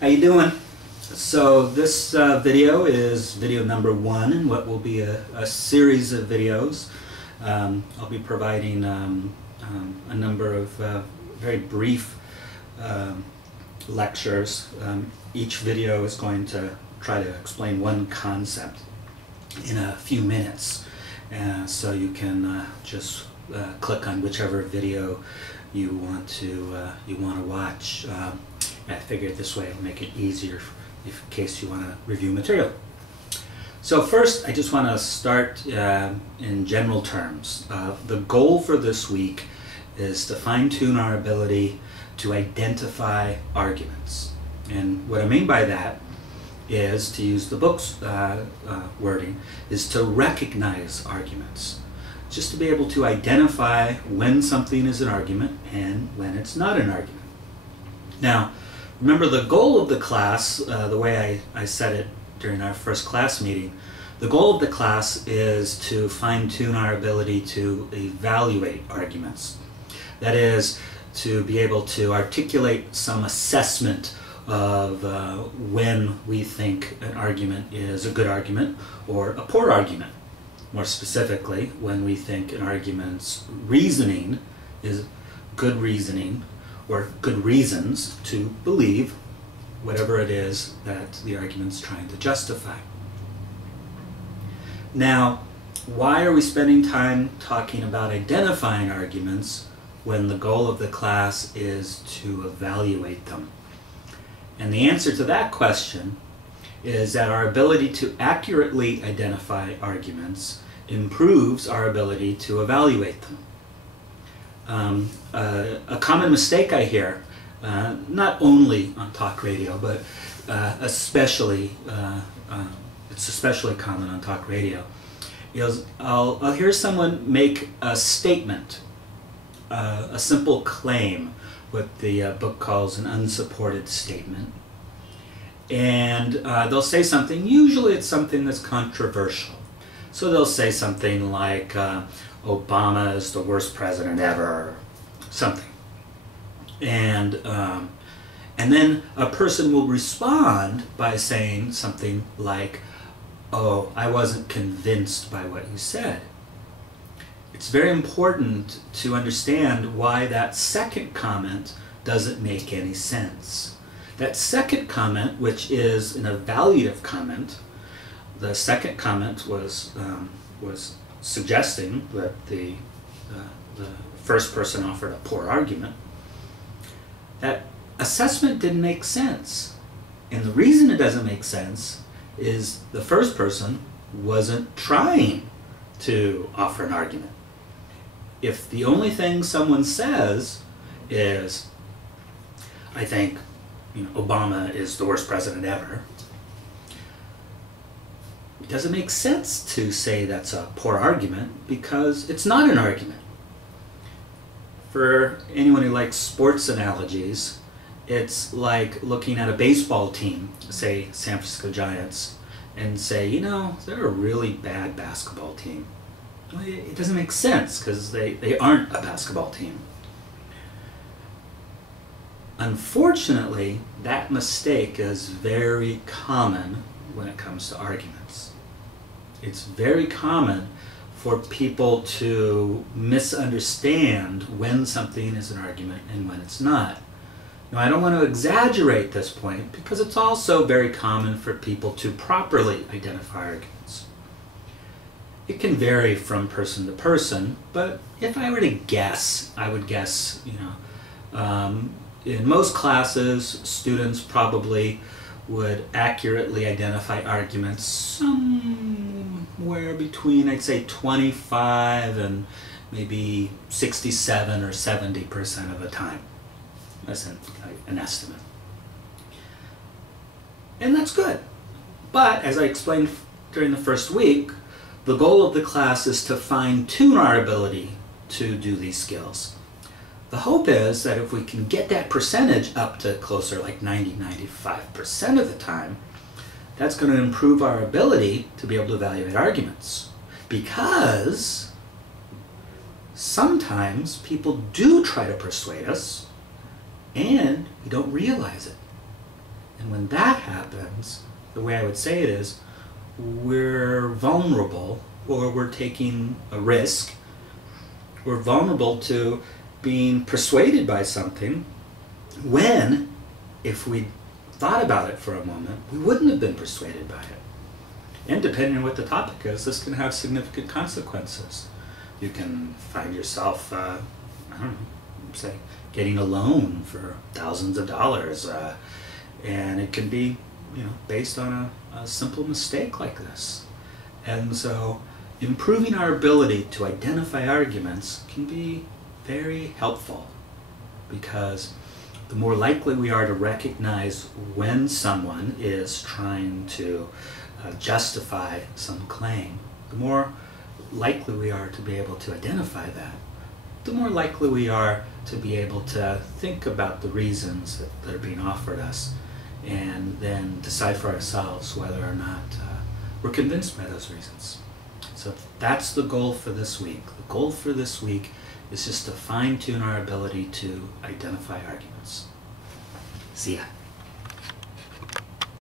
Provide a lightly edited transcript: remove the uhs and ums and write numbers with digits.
How you doing? So this video is video number 1 in what will be a series of videos. I'll be providing a number of very brief lectures. Each video is going to try to explain one concept in a few minutes. So you can just click on whichever video you want to watch. I figured this way it'll make it easier in case you want to review material. So first, I just want to start in general terms. The goal for this week is to fine-tune our ability to identify arguments. And what I mean by that is, to use the book's wording, is to recognize arguments. Just to be able to identify when something is an argument and when it's not an argument. Now, remember, the goal of the class, the way I said it during our first class meeting, the goal of the class is to fine-tune our ability to evaluate arguments. That is, to be able to articulate some assessment of when we think an argument is a good argument or a poor argument. More specifically, when we think an argument's reasoning is good reasoning or good reasons to believe whatever it is that the argument's trying to justify. Now, why are we spending time talking about identifying arguments when the goal of the class is to evaluate them? And the answer to that question is that our ability to accurately identify arguments improves our ability to evaluate them. A common mistake I hear, not only on talk radio, but especially, it's especially common on talk radio, is I'll hear someone make a statement, a simple claim, what the book calls an unsupported statement. And they'll say something, usually it's something that's controversial. So they'll say something like, Obama is the worst president ever, or something. And then a person will respond by saying something like, oh, I wasn't convinced by what you said. It's very important to understand why that second comment doesn't make any sense. That second comment, which is an evaluative comment, the second comment was suggesting that the first person offered a poor argument. That assessment didn't make sense. And the reason it doesn't make sense is the first person wasn't trying to offer an argument. If the only thing someone says is, I think Obama is the worst president ever, it doesn't make sense to say that's a poor argument because it's not an argument. For anyone who likes sports analogies, it's like looking at a baseball team, say San Francisco Giants, and say, they're a really bad basketball team. Well, it doesn't make sense because they aren't a basketball team. Unfortunately, that mistake is very common when it comes to arguments. It's very common for people to misunderstand when something is an argument and when it's not. Now, I don't want to exaggerate this point because it's also very common for people to properly identify arguments. It can vary from person to person, but if I were to guess, I would guess, in most classes, students probably would accurately identify arguments somewhere between, I'd say, 25 and maybe 67 or 70% of the time. That's an estimate. And that's good. But, as I explained during the first week, the goal of the class is to fine-tune our ability to do these skills. The hope is that if we can get that percentage up to closer like 90-95% of the time, that's going to improve our ability to be able to evaluate arguments. Because sometimes people do try to persuade us and we don't realize it. And when that happens, the way I would say it is, we're vulnerable, or we're taking a risk. We're vulnerable to being persuaded by something when, if we thought about it for a moment, we wouldn't have been persuaded by it. And depending on what the topic is, this can have significant consequences. You can find yourself, I don't know, say, getting a loan for thousands of dollars, and it can be, based on a simple mistake like this. And so improving our ability to identify arguments can be very helpful, because the more likely we are to recognize when someone is trying to justify some claim, the more likely we are to be able to identify that, the more likely we are to be able to think about the reasons that are being offered us, and then decide for ourselves whether or not we're convinced by those reasons. So that's the goal for this week. The goal for this week is just to fine-tune our ability to identify arguments. See ya.